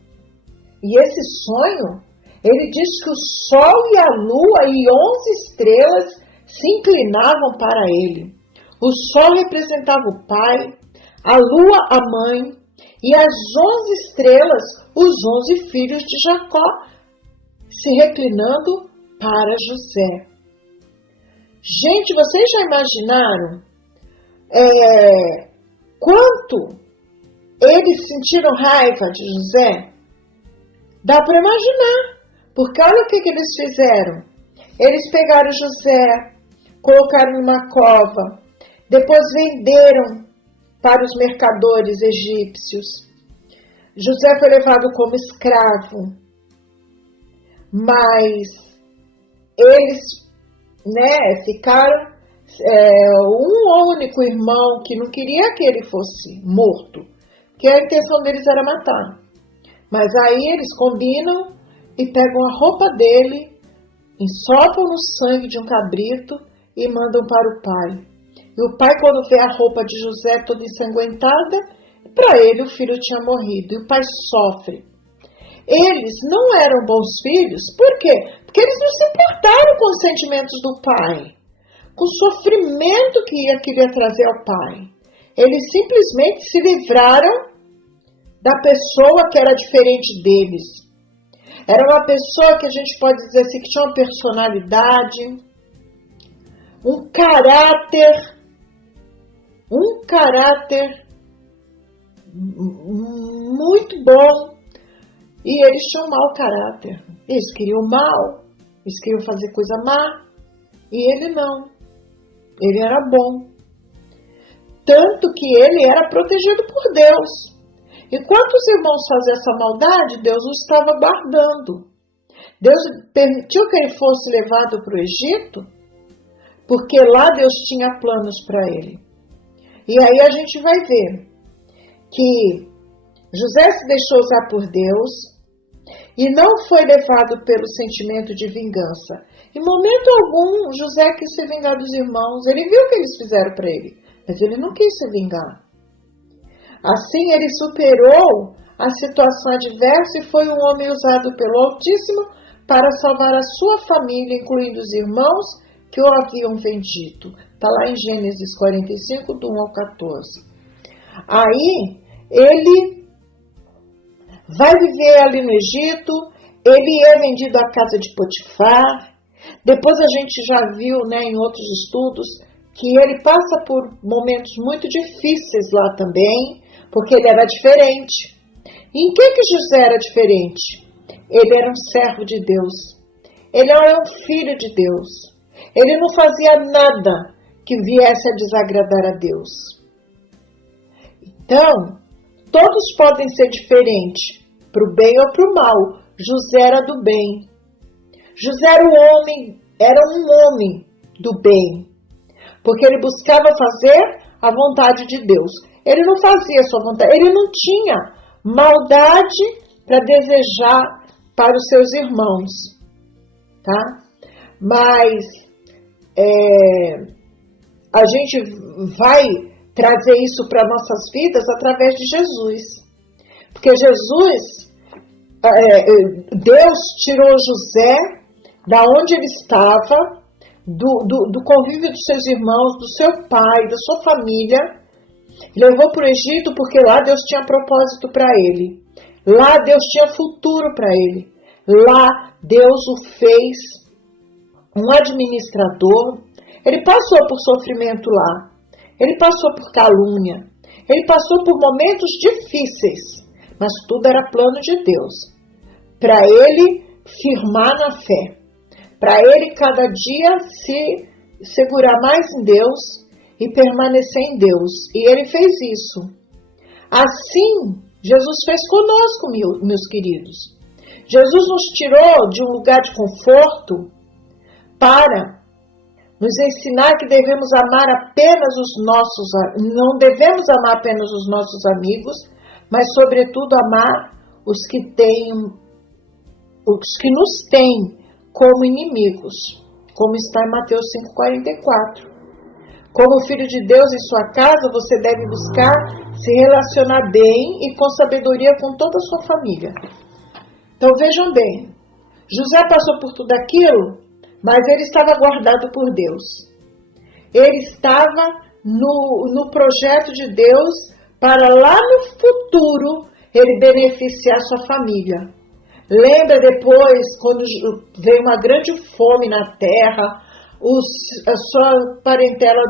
E esse sonho, ele diz que o sol e a lua e 11 estrelas se inclinavam para ele. O sol representava o pai, a lua a mãe, e as 11 estrelas, os 11 filhos de Jacó, se reclinando para José. Gente, vocês já imaginaram quanto eles sentiram raiva de José? Dá para imaginar, porque olha o que eles fizeram. Eles pegaram José, colocaram numa cova, depois venderam para os mercadores egípcios. José foi levado como escravo, mas eles, ficaram um único irmão que não queria que ele fosse morto, que a intenção deles era matar. Mas aí eles combinam e pegam a roupa dele, ensopam no sangue de um cabrito e mandam para o pai. E o pai, quando vê a roupa de José toda ensanguentada, para ele o filho tinha morrido. E o pai sofre. Eles não eram bons filhos, por quê? Porque eles não se importaram com os sentimentos do pai, com o sofrimento que aquilo ia trazer ao pai. Eles simplesmente se livraram da pessoa que era diferente deles. Era uma pessoa que a gente pode dizer assim, que tinha uma personalidade, um caráter muito bom, e eles tinham um mau caráter. Eles queriam mal, eles queriam fazer coisa má, e ele não. Ele era bom. Tanto que ele era protegido por Deus. Enquanto os irmãos faziam essa maldade, Deus o estava guardando. Deus permitiu que ele fosse levado para o Egito, porque lá Deus tinha planos para ele. E aí a gente vai ver que José se deixou usar por Deus e não foi levado pelo sentimento de vingança. Em momento algum, José quis se vingar dos irmãos. Ele viu o que eles fizeram para ele, mas ele não quis se vingar. Assim, ele superou a situação adversa e foi um homem usado pelo Altíssimo para salvar a sua família, incluindo os irmãos que o haviam vendido. Está lá em Gênesis 45, do 1 ao 14. Aí, ele vai viver ali no Egito, ele é vendido à casa de Potifar. Depois a gente já viu, em outros estudos, que ele passa por momentos muito difíceis lá também, porque ele era diferente. E em que José era diferente? Ele era um servo de Deus. Ele era um filho de Deus. Ele não fazia nada que viesse a desagradar a Deus. Então, todos podem ser diferentes, para o bem ou para o mal. José era do bem. José era um homem do bem, porque ele buscava fazer a vontade de Deus. Ele não fazia a sua vontade, ele não tinha maldade para desejar para os seus irmãos, tá? Mas a gente vai trazer isso para nossas vidas através de Jesus. Porque Deus tirou José da onde ele estava, do convívio dos seus irmãos, do seu pai, da sua família, levou para o Egito porque lá Deus tinha propósito para ele. Lá Deus tinha futuro para ele. Lá Deus o fez um administrador. Ele passou por sofrimento lá. Ele passou por calúnia. Ele passou por momentos difíceis. Mas tudo era plano de Deus. Para ele firmar na fé. Para ele cada dia se segurar mais em Deus e permanecer em Deus. E ele fez isso. Assim, Jesus fez conosco, meus queridos. Jesus nos tirou de um lugar de conforto para nos ensinar que devemos amar apenas não devemos amar apenas os nossos amigos, mas sobretudo amar os que nos têm como inimigos, como está em Mateus 5,44. Como filho de Deus em sua casa, você deve buscar se relacionar bem e com sabedoria com toda a sua família. Então vejam bem, José passou por tudo aquilo, mas ele estava guardado por Deus. Ele estava no projeto de Deus para lá no futuro ele beneficiar sua família. Lembra depois, quando veio uma grande fome na terra, a sua parentela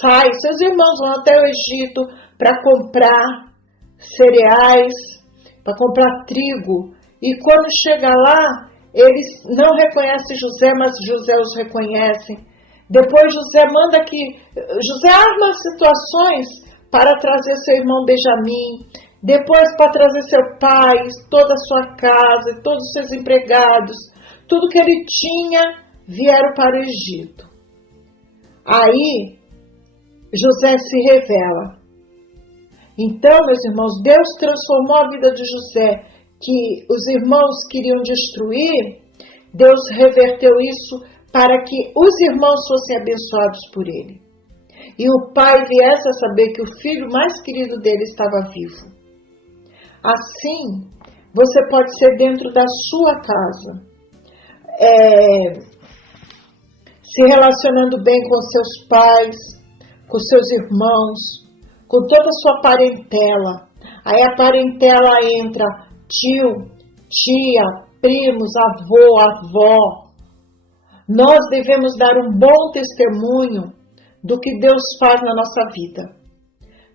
sai, seus irmãos vão até o Egito para comprar cereais, para comprar trigo. E quando chega lá, eles não reconhecem José, mas José os reconhece. Depois José manda que... José arma situações para trazer seu irmão Benjamim, depois para trazer seu pai, toda a sua casa, todos os seus empregados, tudo que ele tinha, vieram para o Egito. Aí, José se revela. Então, meus irmãos, Deus transformou a vida de José, que os irmãos queriam destruir, Deus reverteu isso para que os irmãos fossem abençoados por ele. E o pai viesse a saber que o filho mais querido dele estava vivo. Assim, você pode ser dentro da sua casa, se relacionando bem com seus pais, com seus irmãos, com toda a sua parentela. Aí a parentela entra tio, tia, primos, avô, avó. Nós devemos dar um bom testemunho do que Deus faz na nossa vida.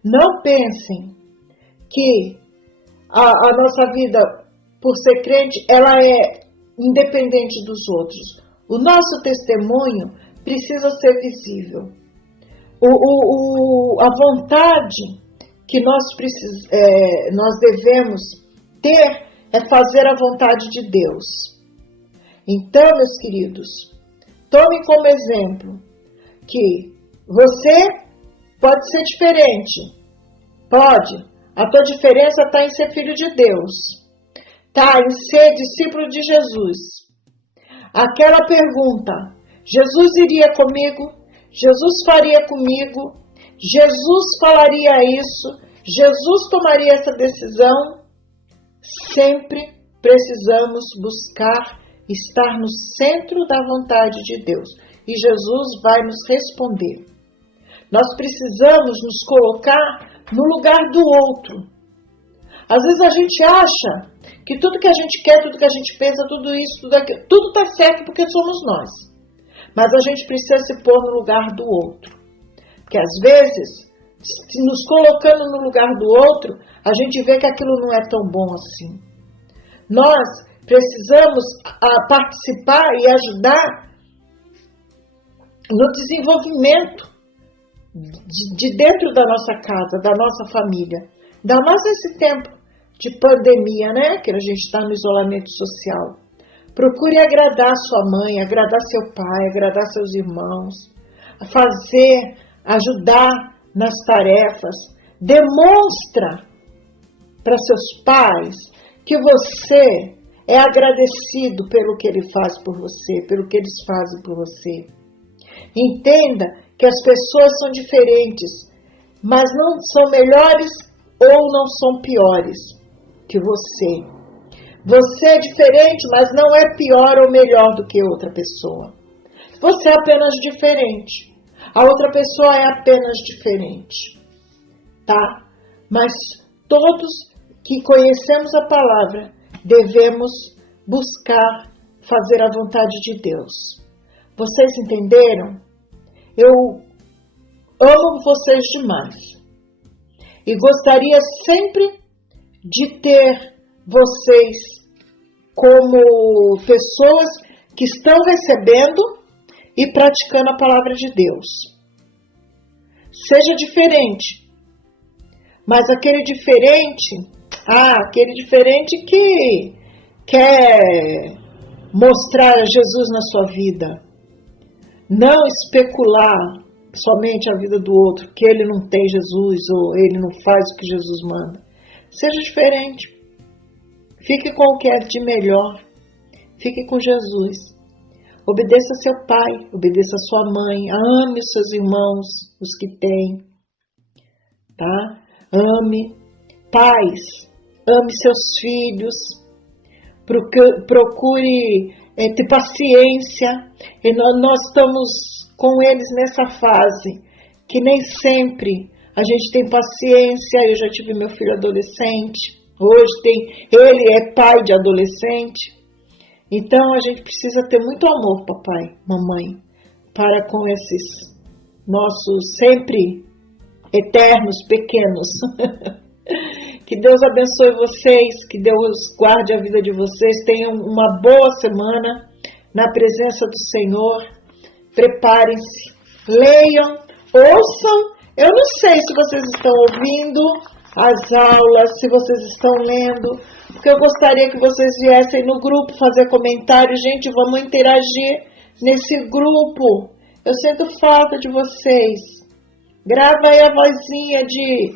Não pensem que a nossa vida, por ser crente, ela é independente dos outros. O nosso testemunho precisa ser visível. A vontade que nós devemos ter é fazer a vontade de Deus. Então, meus queridos, tome como exemplo que você pode ser diferente. Pode. A tua diferença está em ser filho de Deus. Está em ser discípulo de Jesus. Aquela pergunta, Jesus iria comigo? Jesus faria comigo? Jesus falaria isso? Jesus tomaria essa decisão? Sempre precisamos buscar estar no centro da vontade de Deus. E Jesus vai nos responder. Nós precisamos nos colocar no lugar do outro. Às vezes a gente acha que tudo que a gente quer, tudo que a gente pensa, tudo isso, tudo aquilo, tudo está certo porque somos nós. Mas a gente precisa se pôr no lugar do outro. Porque às vezes, se nos colocando no lugar do outro, a gente vê que aquilo não é tão bom assim. Nós precisamos participar e ajudar no desenvolvimento de dentro da nossa casa, da nossa família. Ainda mais nesse tempo de pandemia, né? Que a gente está no isolamento social. Procure agradar sua mãe, agradar seu pai, agradar seus irmãos, ajudar nas tarefas. Demonstra para seus pais que você é agradecido pelo que ele faz por você, pelo que eles fazem por você. Entenda que as pessoas são diferentes, mas não são melhores ou não são piores que você. Você é diferente, mas não é pior ou melhor do que outra pessoa. Você é apenas diferente. A outra pessoa é apenas diferente. Tá? Mas todos que conhecemos a palavra devemos buscar fazer a vontade de Deus. Vocês entenderam? Eu amo vocês demais. E gostaria sempre de ter vocês como pessoas que estão recebendo e praticando a palavra de Deus. Seja diferente. Mas aquele diferente que quer mostrar Jesus na sua vida. Não especular somente a vida do outro, que ele não tem Jesus ou ele não faz o que Jesus manda. Seja diferente. Fique com o que é de melhor. Fique com Jesus. Obedeça a seu pai, obedeça a sua mãe, ame os seus irmãos, os que têm. Tá? Ame. Pais, ame seus filhos. Procure ter paciência. E nós estamos com eles nessa fase, que nem sempre a gente tem paciência. Eu já tive meu filho adolescente, hoje ele é pai de adolescente. Então a gente precisa ter muito amor, papai, mamãe, para com esses nossos sempre eternos pequenos. Que Deus abençoe vocês, que Deus guarde a vida de vocês. Tenham uma boa semana na presença do Senhor. Preparem-se, leiam, ouçam. Eu não sei se vocês estão ouvindo as aulas, se vocês estão lendo, porque eu gostaria que vocês viessem no grupo fazer comentário. Gente, vamos interagir nesse grupo. Eu sinto falta de vocês. Grava aí a vozinha de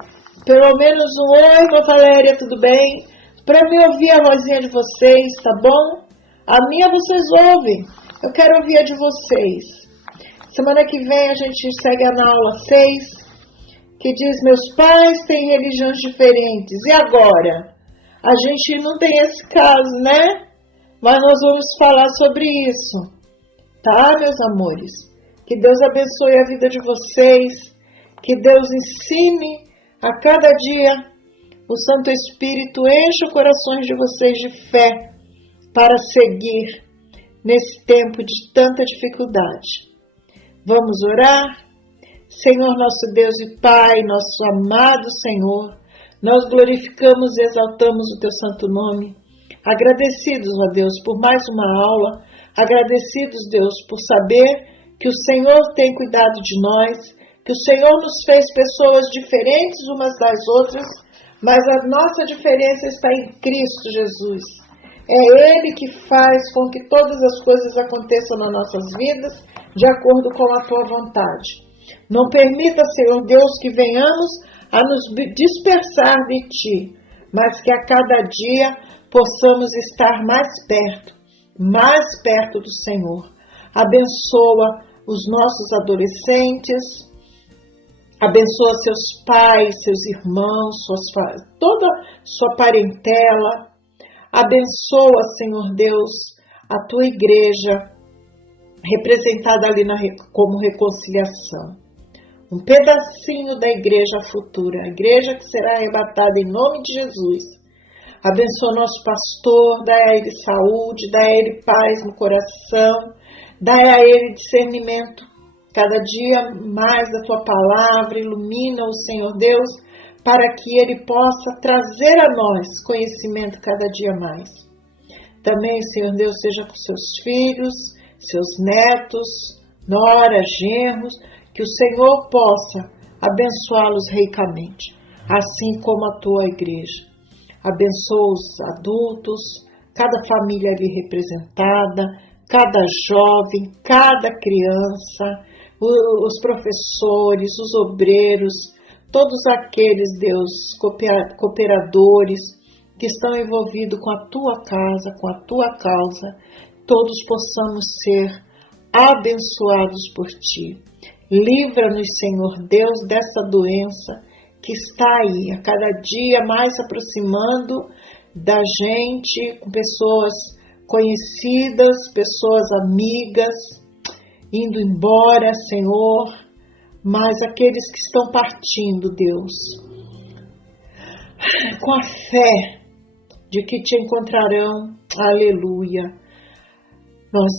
pelo menos um oi, Valéria, tudo bem? Para me ouvir a vozinha de vocês, tá bom? A minha vocês ouvem. Eu quero ouvir a de vocês. Semana que vem a gente segue na aula 6, que diz: meus pais têm religiões diferentes. E agora? A gente não tem esse caso, né? Mas nós vamos falar sobre isso. Tá, meus amores? Que Deus abençoe a vida de vocês. Que Deus ensine a cada dia. O Santo Espírito enche os corações de vocês de fé para seguir nesse tempo de tanta dificuldade. Vamos orar? Senhor nosso Deus e Pai, nosso amado Senhor, nós glorificamos e exaltamos o Teu santo nome. Agradecidos, ó Deus, por mais uma aula. Agradecidos, Deus, por saber que o Senhor tem cuidado de nós, que o Senhor nos fez pessoas diferentes umas das outras, mas a nossa diferença está em Cristo Jesus. É Ele que faz com que todas as coisas aconteçam nas nossas vidas de acordo com a Tua vontade. Não permita, Senhor Deus, que venhamos a nos dispersar de Ti, mas que a cada dia possamos estar mais perto do Senhor. Abençoa os nossos adolescentes, abençoa seus pais, seus irmãos, toda sua parentela. Abençoa, Senhor Deus, a Tua igreja, representada ali como reconciliação. Um pedacinho da igreja futura, a igreja que será arrebatada em nome de Jesus. Abençoa nosso pastor, dá a ele saúde, dá a ele paz no coração, dá a ele discernimento. Cada dia mais da Tua palavra, ilumina o Senhor Deus, para que Ele possa trazer a nós conhecimento cada dia mais. Também, Senhor Deus, seja com seus filhos, seus netos, noras, genros, que o Senhor possa abençoá-los ricamente, assim como a Tua igreja. Abençoa os adultos, cada família ali representada, cada jovem, cada criança, os professores, os obreiros, todos aqueles, Deus, cooperadores que estão envolvidos com a Tua casa, com a Tua causa, todos possamos ser abençoados por Ti. Livra-nos, Senhor Deus, dessa doença que está aí, a cada dia mais aproximando da gente, com pessoas conhecidas, pessoas amigas, indo embora, Senhor, mas aqueles que estão partindo, Deus, com a fé de que Te encontrarão, aleluia. Nós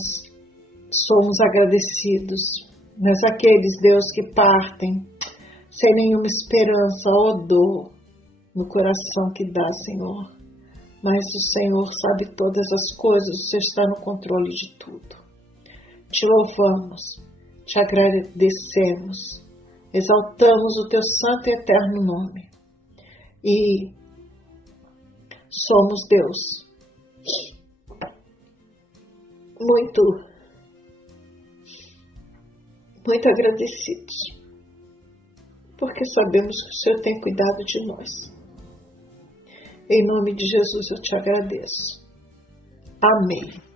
somos agradecidos, mas aqueles, Deus, que partem sem nenhuma esperança ou dor no coração que dá, Senhor. Mas o Senhor sabe todas as coisas, o Senhor está no controle de tudo. Te louvamos, Te agradecemos, exaltamos o Teu santo e eterno nome. E somos, Deus, muito agradecidos, porque sabemos que o Senhor tem cuidado de nós. Em nome de Jesus eu Te agradeço. Amém.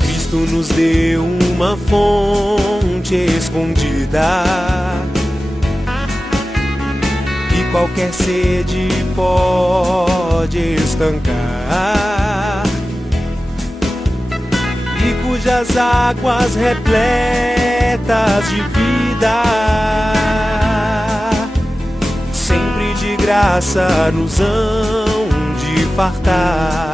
Cristo nos deu uma fonte escondida, e qualquer sede pode estancar, e cujas águas repletas de vida sempre de graça nos hão de fartar.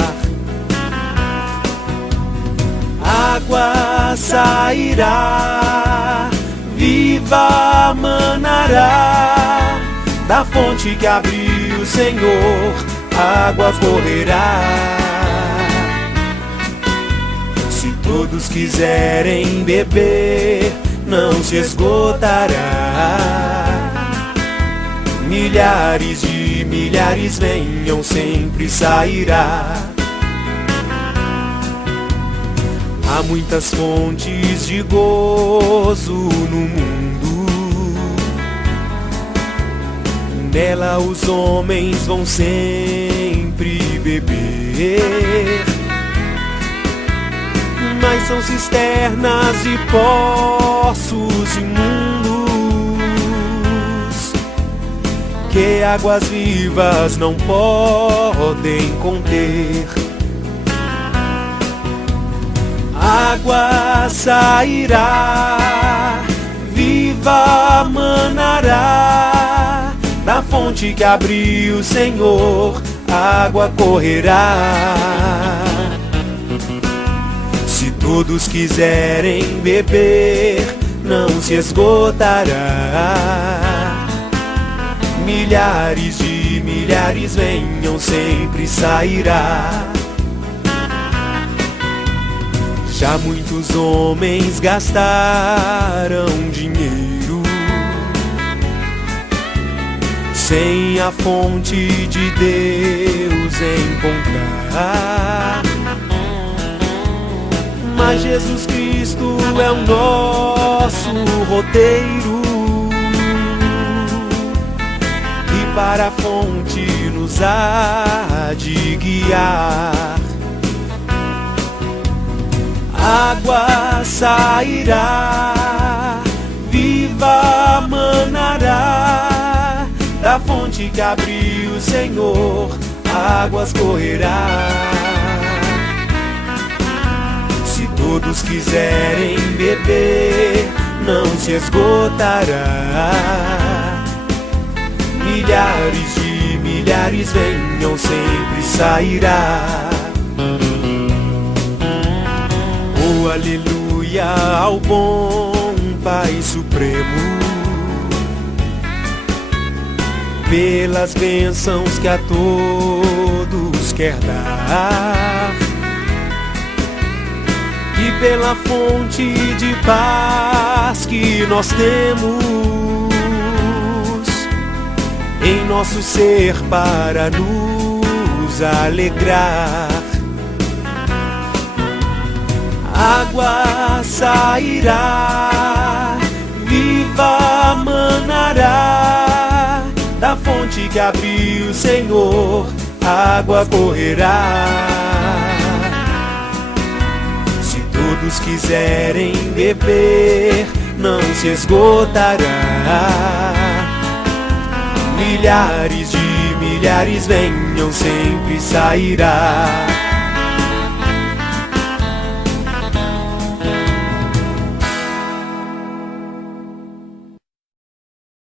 Água sairá, viva manará, da fonte que abriu o Senhor, água correrá. Se todos quiserem beber, não se esgotará. Milhares de milhares venham, sempre sairá. Há muitas fontes de gozo no mundo, nela os homens vão sempre beber, mas são cisternas e poços imundos que águas vivas não podem conter. Água sairá, viva manará, da fonte que abriu o Senhor, água correrá. Se todos quiserem beber, não se esgotará. Milhares de milhares venham, sempre sairá. Já muitos homens gastaram dinheiro sem a fonte de Deus encontrar, mas Jesus Cristo é o nosso roteiro, e para a fonte nos há de guiar. Água sairá, viva manará, da fonte que abriu o Senhor, águas correrá. Se todos quiserem beber, não se esgotará. Milhares de milhares venham, sempre sairá. Oh, aleluia ao bom Pai Supremo, pelas bênçãos que a todos quer dar, e pela fonte de paz que nós temos em nosso ser para nos alegrar. Água sairá, viva manará, da fonte que abriu o Senhor, água correrá. Se todos quiserem beber, não se esgotará. Milhares de milhares venham, sempre sairá.